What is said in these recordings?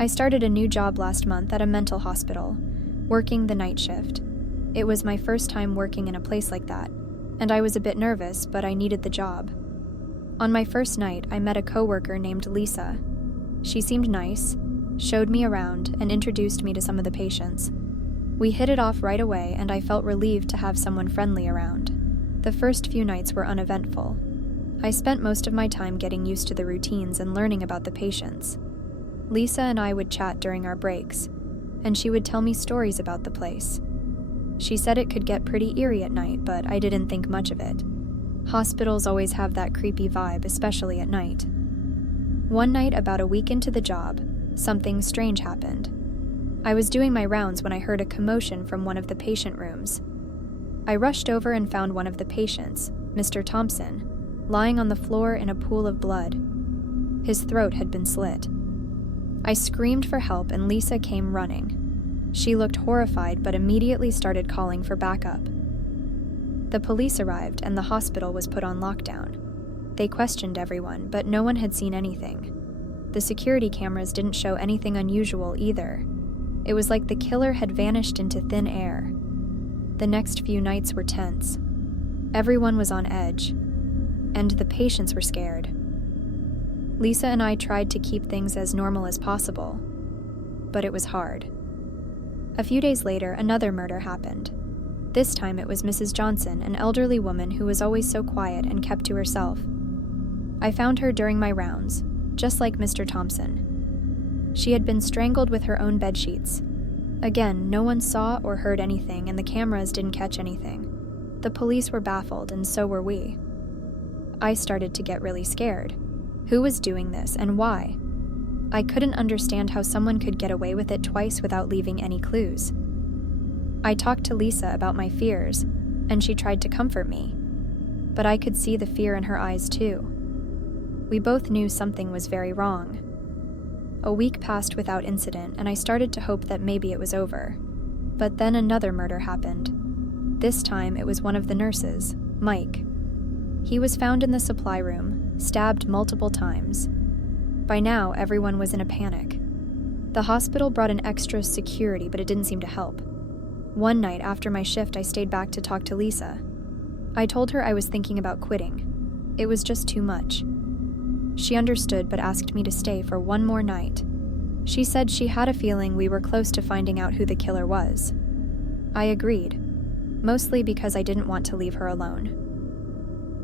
I started a new job last month at a mental hospital, working the night shift. It was my first time working in a place like that, and I was a bit nervous, but I needed the job. On my first night, I met a coworker named Lisa. She seemed nice, showed me around, and introduced me to some of the patients. We hit it off right away, and I felt relieved to have someone friendly around. The first few nights were uneventful. I spent most of my time getting used to the routines and learning about the patients. Lisa and I would chat during our breaks, and she would tell me stories about the place. She said it could get pretty eerie at night, but I didn't think much of it. Hospitals always have that creepy vibe, especially at night. One night, about a week into the job, something strange happened. I was doing my rounds when I heard a commotion from one of the patient rooms. I rushed over and found one of the patients, Mr. Thompson, lying on the floor in a pool of blood. His throat had been slit. I screamed for help and Lisa came running. She looked horrified but immediately started calling for backup. The police arrived and the hospital was put on lockdown. They questioned everyone, but no one had seen anything. The security cameras didn't show anything unusual either. It was like the killer had vanished into thin air. The next few nights were tense. Everyone was on edge, and the patients were scared. Lisa and I tried to keep things as normal as possible, but it was hard. A few days later, another murder happened. This time it was Mrs. Johnson, an elderly woman who was always so quiet and kept to herself. I found her during my rounds, just like Mr. Thompson. She had been strangled with her own bedsheets. Again, no one saw or heard anything, and the cameras didn't catch anything. The police were baffled, and so were we. I started to get really scared. Who was doing this, and why? I couldn't understand how someone could get away with it twice without leaving any clues. I talked to Lisa about my fears, and she tried to comfort me. But I could see the fear in her eyes too. We both knew something was very wrong. A week passed without incident, and I started to hope that maybe it was over. But then another murder happened. This time it was one of the nurses, Mike. He was found in the supply room, stabbed multiple times. By now, everyone was in a panic. The hospital brought in extra security, but it didn't seem to help. One night after my shift, I stayed back to talk to Lisa. I told her I was thinking about quitting. It was just too much. She understood but asked me to stay for one more night. She said she had a feeling we were close to finding out who the killer was. I agreed, mostly because I didn't want to leave her alone.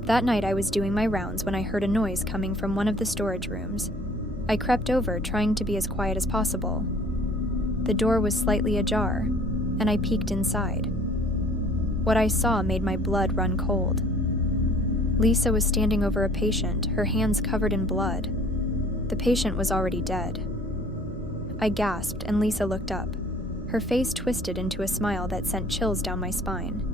That night I was doing my rounds when I heard a noise coming from one of the storage rooms. I crept over, trying to be as quiet as possible. The door was slightly ajar, and I peeked inside. What I saw made my blood run cold. Lisa was standing over a patient, her hands covered in blood. The patient was already dead. I gasped, and Lisa looked up. Her face twisted into a smile that sent chills down my spine.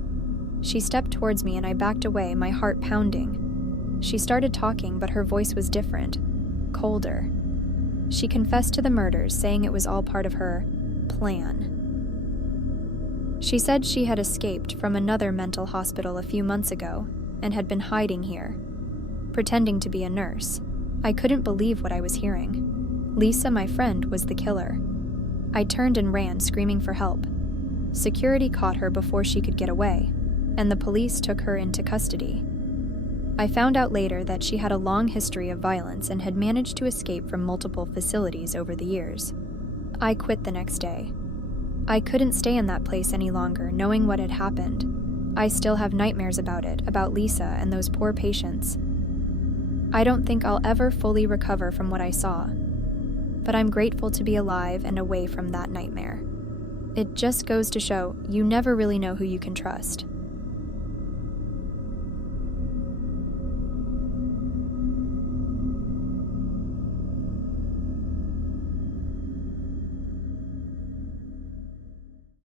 She stepped towards me and I backed away, my heart pounding. She started talking, but her voice was different, colder. She confessed to the murders, saying it was all part of her plan. She said she had escaped from another mental hospital a few months ago and had been hiding here, pretending to be a nurse. I couldn't believe what I was hearing. Lisa, my friend, was the killer. I turned and ran, screaming for help. Security caught her before she could get away, and the police took her into custody. I found out later that she had a long history of violence and had managed to escape from multiple facilities over the years. I quit the next day. I couldn't stay in that place any longer, knowing what had happened. I still have nightmares about it, about Lisa and those poor patients. I don't think I'll ever fully recover from what I saw, but I'm grateful to be alive and away from that nightmare. It just goes to show you never really know who you can trust.